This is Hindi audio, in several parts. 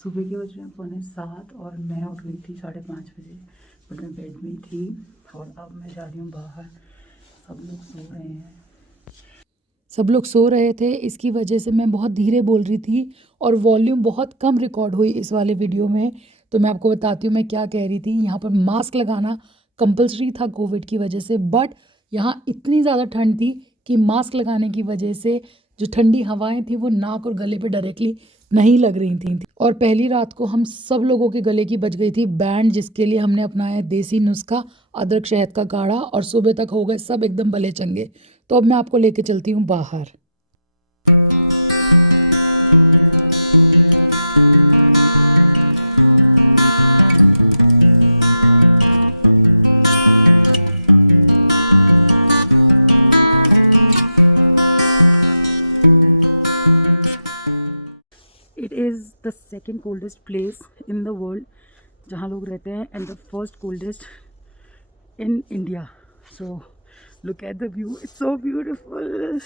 सुबह के बज रहे हैं 6:45 और मैं उठ गई थी 5:30 बजे, बट मैं बेड में थी और अब मैं जा रही हूँ बाहर। सब लोग सो रहे हैं। सब लोग सो रहे थे, इसकी वजह से मैं बहुत धीरे बोल रही थी और वॉल्यूम बहुत कम रिकॉर्ड हुई इस वाले वीडियो में। तो मैं आपको बताती हूँ मैं क्या कह रही थी। यहाँ पर मास्क लगाना कंपलसरी था कोविड की वजह से, बट यहाँ इतनी ज़्यादा ठंड थी कि मास्क लगाने की वजह से जो ठंडी हवाएं थी वो नाक और गले पे डायरेक्टली नहीं लग रही थी। और पहली रात को हम सब लोगों के गले की बज गई थी बैंड, जिसके लिए हमने अपनाया देसी नुस्खा अदरक शहद का काढ़ा, और सुबह तक हो गए सब एकदम भले चंगे। तो अब मैं आपको लेके चलती हूँ बाहर। It is the second coldest place in the world जहाँ लोग रहते हैं, and the first coldest in India. So look at the view, it's so beautiful.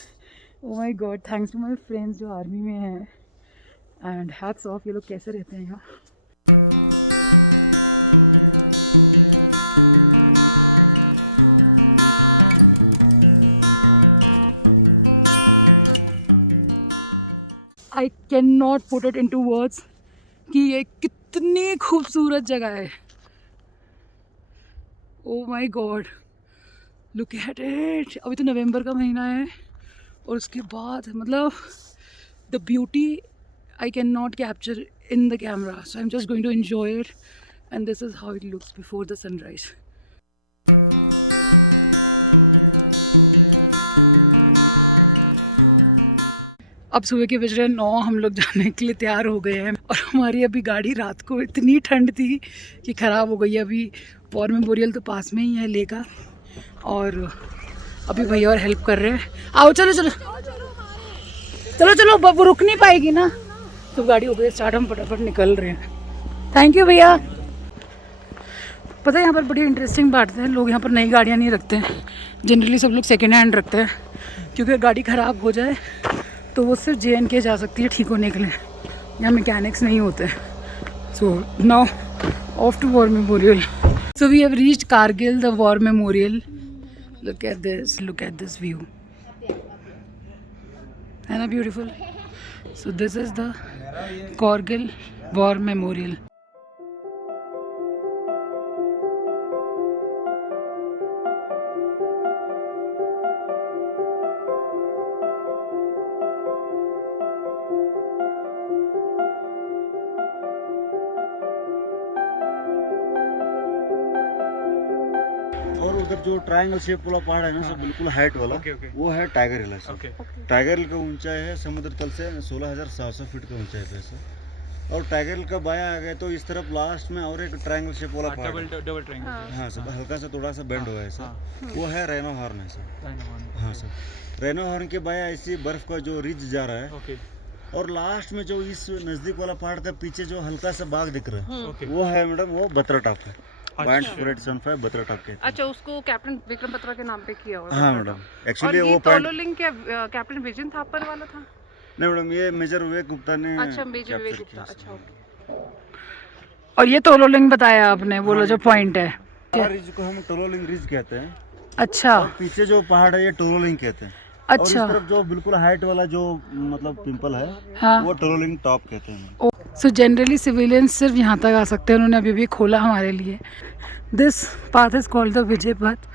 Oh my god, thanks to my friends जो आर्मी में हैं, एंड हैट्स ऑफ, ये लोग कैसे रहते हैं यहाँ। I can not put it into words कि ये कितनी खूबसूरत जगह है। ओ my God, look at it. अभी तो नवंबर का महीना है और उसके बाद मतलब the beauty I cannot capture in the camera, so I'm just going to enjoy it, and this is how it looks before the sunrise. अब सुबह के बज रहे 9, हम लोग जाने के लिए तैयार हो गए हैं और हमारी अभी गाड़ी रात को इतनी ठंड थी कि ख़राब हो गई है। अभी वॉर मेमोरियल तो पास में ही है लेका, और अभी भैया और हेल्प कर रहे हैं। आओ चलो चलो चलो चलो, वो रुक नहीं पाएगी ना। तो गाड़ी हो गई स्टार्ट, हम फटाफट निकल रहे हैं। थैंक यू भैया। पता है यहाँ पर बड़ी इंटरेस्टिंग बात है, लोग यहाँ पर नई गाड़ियाँ नहीं रखते हैं। जनरली सब लोग सेकेंड हैंड रखते हैं, क्योंकि गाड़ी ख़राब हो जाए तो वो सिर्फ JNK जा सकती है ठीक होने के लिए, यहाँ मैकेनिक्स नहीं होते। So now off to war memorial. So we have reached Kargil, the war memorial. Look at this view, है ना beautiful. So this is the Kargil War Memorial. और उधर जो ट्रायंगल शेप वाला पहाड़ है ना सर, बिल्कुल हाइट वाला, वो है टाइगर हिल है सर। टाइगर हिल का ऊंचाई है समुद्र तल से 16,700 फीट का ऊंचाई पे सर। और टाइगर हिल का बायां आ गए तो इस तरफ लास्ट में और एक ट्रायंगल शेप वाला पहाड़ है। Double triangle. हाँ सर, हल्का सा थोड़ा सा बेंड हुआ है सर, वो है रेनो हॉर्न है सर। हाँ सर, रेनो हॉर्न के बायां ऐसी बर्फ का जो रिज जा रहा है, और लास्ट में जो इस नजदीक वाला पहाड़ का पीछे जो हल्का सा बाग दिख रहा है, वो है मैडम, वो बत्रा टॉप है। 0.4875 बत्रा टॉप कहते हैं। अच्छा, उसको कैप्टन विक्रम बत्रा के नाम पे किया हुआ है। हाँ मैडम, एक्चुअली वो पॉइंट लिंक क्या कैप्टन विजन थापर वाला था? नहीं मैडम, ये मेजर विवेक गुप्ता ने। अच्छा, मेजर विवेक गुप्ता। अच्छा, ओके। और ये तोलोलिंग बताया आपने, वो जो पॉइंट है, रिज को हम टोलोलिंग रिज कहते हैं। अच्छा। और पीछे जो पहाड़ है ये टोलोलिंग कहते हैं। अच्छा। और इस तरफ जो बिल्कुल हाइट वाला जो मतलब पिंपल है, हाँ, वो टोलोलिंग टॉप कहते हैं। सो जनरली सिविलियंस सिर्फ यहाँ तक आ सकते हैं, उन्होंने अभी भी खोला हमारे लिए। This path is called the Vijay Path.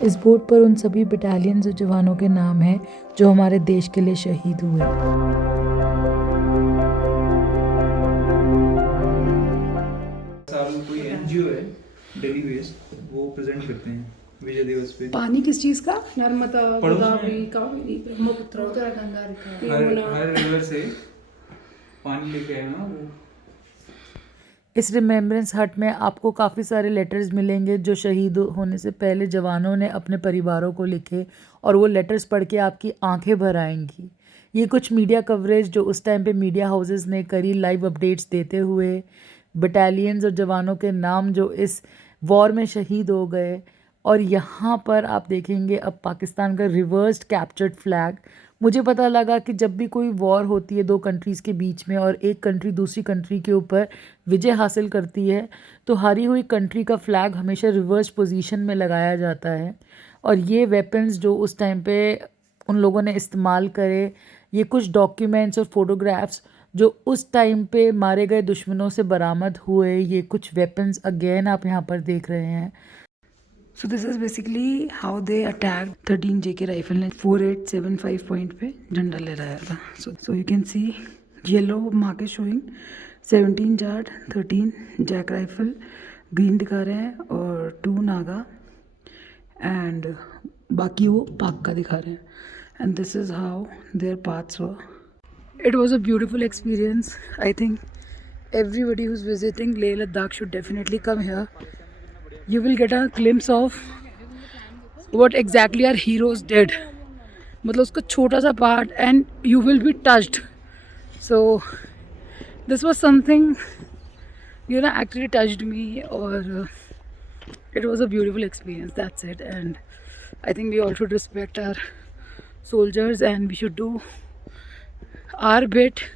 इस बोर्ड पर उन सभी बटालियंस और जवानों के नाम हैं जो हमारे देश के लिए शहीद हुए। साल कोई NGO है दिल्ली बेस्ड, वो प्रेजेंट करते हैं विजय दिवस पे। पानी किस चीज़ का? नर्मदा, पड़ोस में गोदावरी, कावेरी, ब्रह्मपुत्र, उत्तरागंगा, हर रिवर से पानी लेके आया ना वो। इस रिमेम्बरेंस हट में आपको काफ़ी सारे लेटर्स मिलेंगे जो शहीद होने से पहले जवानों ने अपने परिवारों को लिखे, और वो लेटर्स पढ़ के आपकी आंखें भर आएंगी। ये कुछ मीडिया कवरेज जो उस टाइम पे मीडिया हाउसेस ने करी, लाइव अपडेट्स देते हुए, बटालियंस और जवानों के नाम जो इस वॉर में शहीद हो गए। और यहाँ पर आप देखेंगे अब पाकिस्तान का रिवर्स्ड कैप्चर्ड फ्लैग। मुझे पता लगा कि जब भी कोई वॉर होती है दो कंट्रीज़ के बीच में और एक कंट्री दूसरी कंट्री के ऊपर विजय हासिल करती है, तो हारी हुई कंट्री का फ्लैग हमेशा रिवर्स पोजीशन में लगाया जाता है। और ये वेपन्स जो उस टाइम पे उन लोगों ने इस्तेमाल करे, ये कुछ डॉक्यूमेंट्स और फोटोग्राफ्स जो उस टाइम पे मारे गए दुश्मनों से बरामद हुए, ये कुछ वेपन्स अगेन आप यहाँ पर देख रहे हैं। So this is basically how they attacked 13 JK rifle ने 4875 पॉइंट पे झंडा ले रहा था। So you can see yellow mark is showing 17 Jat 13 JAK rifle, green दिखा रहे हैं, और 2 नागा, एंड बाकी वो पाक का दिखा रहे हैं। And this is how their paths were. It was a beautiful experience. I think everybody who's visiting Leh Ladakh should definitely come here. You will get a glimpse of what exactly our heroes did. मतलब उसका छोटा सा part, and you will be touched. So this was something, you know, actually touched me, or it was a beautiful experience. That's it. And I think we all should respect our soldiers, and we should do our bit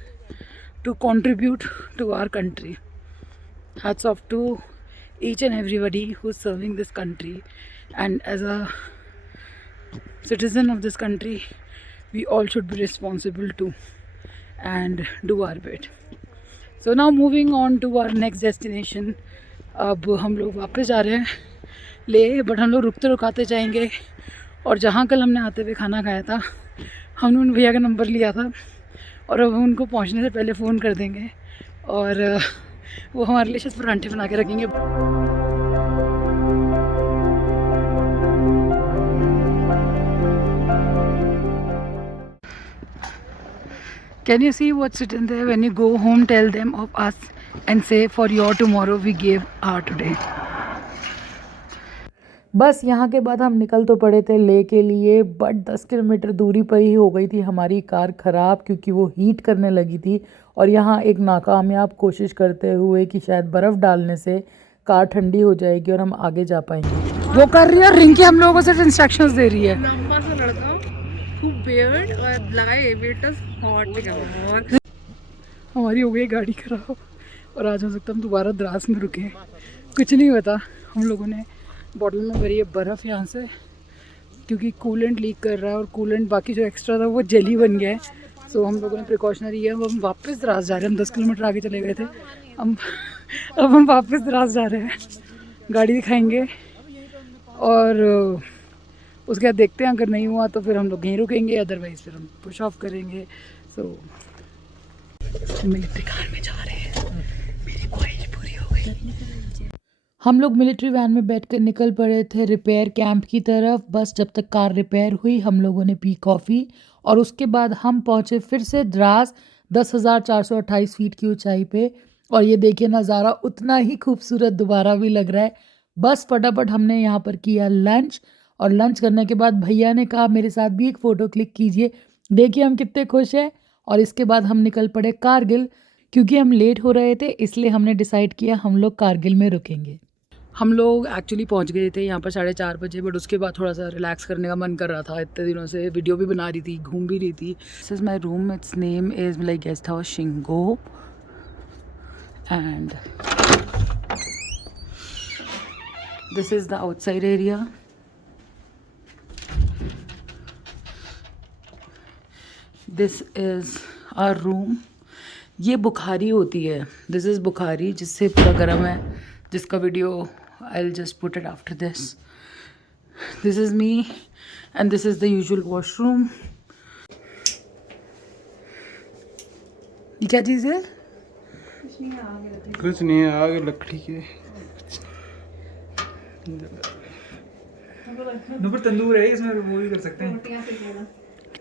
to contribute to our country. Hats off to each and everybody who's serving this country, and as a citizen of this country we all should be responsible too and do our bit. So now moving on to our next destination. अब हम लोग वापस जा रहे हैं ले, बट हम लोग रुकते रुकाते जाएंगे। और जहाँ कल हमने आते हुए खाना खाया था, हमने उन भैया का नंबर लिया था, और अब उनको पहुँचने से पहले फ़ोन कर देंगे, और वो हमारे लिए शायद परांठे बना के रखेंगे। Can you see what's written there? When you go home, tell them of us and say, for your tomorrow we gave our today. बस यहाँ के बाद हम निकल तो पड़े थे ले के लिए, बट 10 किलोमीटर दूरी पर ही हो गई थी हमारी कार ख़राब, क्योंकि वो हीट करने लगी थी। और यहाँ एक नाकामयाब कोशिश करते हुए कि शायद बर्फ़ डालने से कार ठंडी हो जाएगी और हम आगे जा पाएंगे। वो कर रही है, और रिंकी हम लोगों को सिर्फ इंस्ट्रक्शंस दे रही है। लंबा सा लड़का, खूब बियर्ड और लगाए एविएटर्स, हॉट और हमारी हो गई गाड़ी खराब, और आज हो सकता हम दोबारा द्रास में रुके। कुछ नहीं पता, हम लोगों ने बॉटल में भरी है बर्फ़ यहाँ से, क्योंकि कूलेंट लीक कर रहा है, और कूलेंट बाकी जो एक्स्ट्रा था वो जेली बन गया है। सो हम लोगों ने प्रिकॉशनरी है, हम वापस द्रास जा रहे हैं। हम 10 किलोमीटर आगे चले गए थे, अब हम वापस द्रास जा रहे हैं। गाड़ी दिखाएंगे, और उसके बाद देखते हैं, अगर नहीं हुआ तो फिर हम लोग यहीं रुकेंगे, अदरवाइज़ फिर हम पुश ऑफ करेंगे। सो मिलिट्री कार में जा रहे हैं, मेरी ख्वाहिश पूरी हो गई। हम लोग मिलिट्री वैन में बैठकर निकल पड़े थे रिपेयर कैंप की तरफ। बस जब तक कार रिपेयर हुई हम लोगों ने पी कॉफ़ी, और उसके बाद हम पहुँचे फिर से द्रास 10,428 फीट की ऊंचाई पे। और ये देखिए नज़ारा उतना ही खूबसूरत दोबारा भी लग रहा है। बस फटाफट हमने यहाँ पर किया लंच, और लंच करने के बाद भैया ने कहा मेरे साथ भी एक फ़ोटो क्लिक कीजिए, देखिए हम कितने खुश हैं। और इसके बाद हम निकल पड़े कारगिल। क्योंकि हम लेट हो रहे थे इसलिए हमने डिसाइड किया हम लोग कारगिल में रुकेंगे। हम लोग एक्चुअली पहुंच गए थे यहाँ पर 4:30 बजे, बट उसके बाद थोड़ा सा रिलैक्स करने का मन कर रहा था। इतने दिनों से वीडियो भी बना रही थी, घूम भी रही थी। This is my room, its name is like guest house Shingo, and this is the outside area. This is our room. ये बुखारी होती है, दिस इज़ बुखारी, जिससे पूरा गर्म है, जिसका video I'll just put it after this. This is me, and this is the usual washroom. ये क्या चीज़ है? कुछ नहीं है, आग लकड़ी के नंबर तंदूर है, इसमें वो भी कर सकते हैं।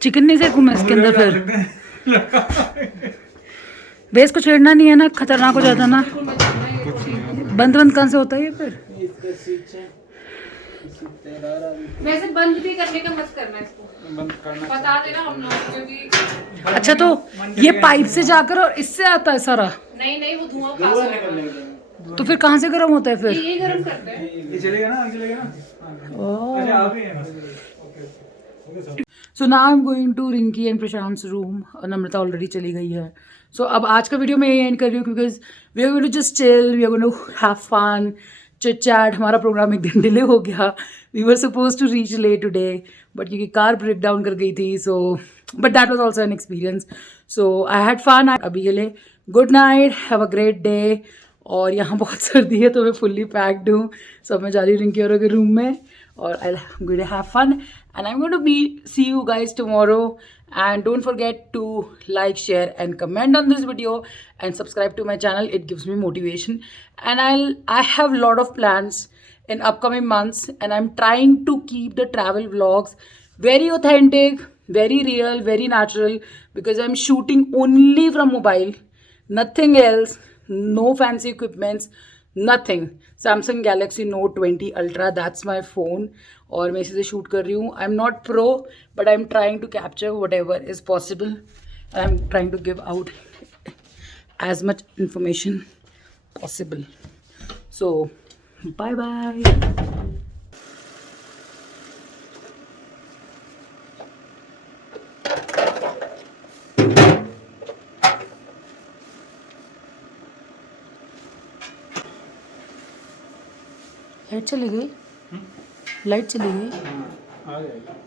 चिकन नहीं सेकूँ मैं इसके अंदर फिर? बेस को छेड़ना नहीं है ना, खतरनाक हो जाता ना। बंद बंद कहाँ से होता है ये फिर? वैसे बंद भी करने का मत करना इसको, बता देना हम लोगों को, क्योंकि अच्छा तो ये पाइप से जाकर और इससे आता है सारा, नहीं वो धुआं पास होगा, तो फिर कहाँ से गर्म होता है फिर? ये गर्म करते हैं। ये चलेगा ना, आगे चलेगा ना। अच्छा आप ही हैं बस। So now I am going to Rinki and Prashant room. Namrata already चली गई है। सो अब आज का वीडियो मैं यही एंड कर रही हूँ because we are going to just chill, we are going to have fun, chit chat. हमारा प्रोग्राम एक दिन डिले हो गया, we were suppose to reach late today but क्योंकि कार ब्रेक डाउन कर गई थी, so but that was also an experience. So I had fun. अभी के लिए good night, have a great day. और यहाँ बहुत सर्दी है तो मैं फुल्ली पैक्ड हूँ, सो मैं जा रही हूँ रिंकी औरों के रूम में और I'm going to have fun and I'm going to see you guys tomorrow, and don't forget to like, share and comment on this video and subscribe to my channel. It gives me motivation, and I have a lot of plans in upcoming months, and I'm trying to keep the travel vlogs very authentic, very real, very natural, because I'm shooting only from mobile, nothing else, no fancy equipments, nothing. Samsung Galaxy Note 20 Ultra, that's my phone, और मैं इसी से शूट कर रही हूँ. I am not pro but I am trying to capture whatever is possible. I am trying to give out as much information possible. So bye bye. Light चली गई, लाइट चली गई. आ जाएगा.